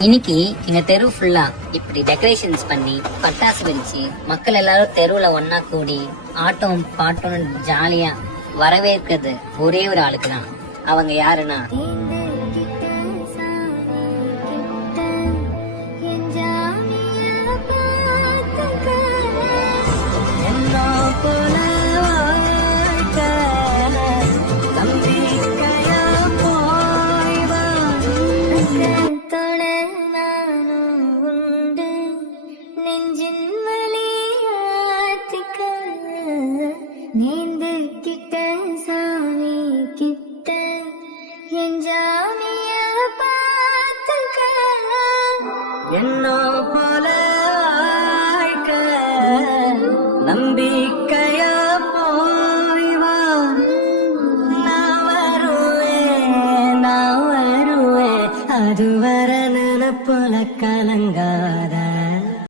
இன்னைக்கு எங்க தெரு ஃபுல்லா இப்படி டெக்கரேஷன்ஸ் பண்ணி பட்டாசு வெடிச்சு மக்கள் எல்லாரும் தெருவுல ஒன்னா கூடி ஆட்டம் பாட்டம் ஜாலியா வரவேற்கிறது ஒரே ஒரு ஆளுக்கு தான். அவங்க யாருன்னா நீந்து கிட்ட சாமி கிட்ட என் ஜாமிய பார்த்துக்க என்ன போல நம்பிக்கையா போய்வா. நான் வருவேன் அது வர நினைப்புல கலங்காத